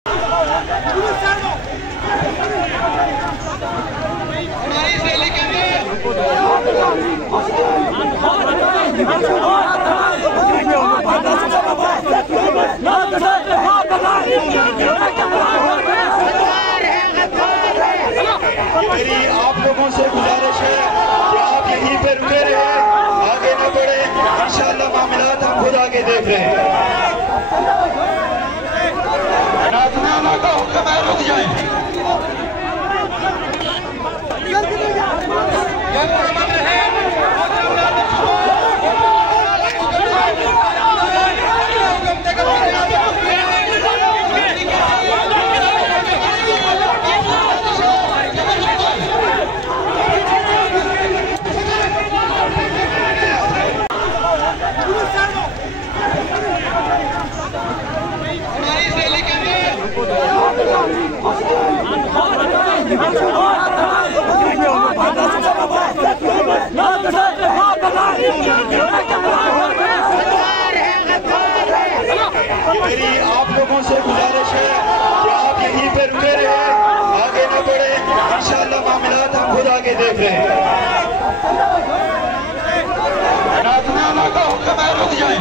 मेरी आप लोगों से गुजारिश है कि आप यहीं पर रुके रहे, आगे न बढ़े। इंशाअल्लाह मामलात हम खुद आगे देख रहे हैं। नाज़रीन का हुक्म है, रुक जाएं। मेरी आप लोगों से गुजारिश है कि आप यहीं पर रुके रहे, आगे न बढ़े। इंशाअल्लाह मामलात हम खुद आगे देख रहे हैं। नाज़रीन का हुक्म है, रुक जाएं।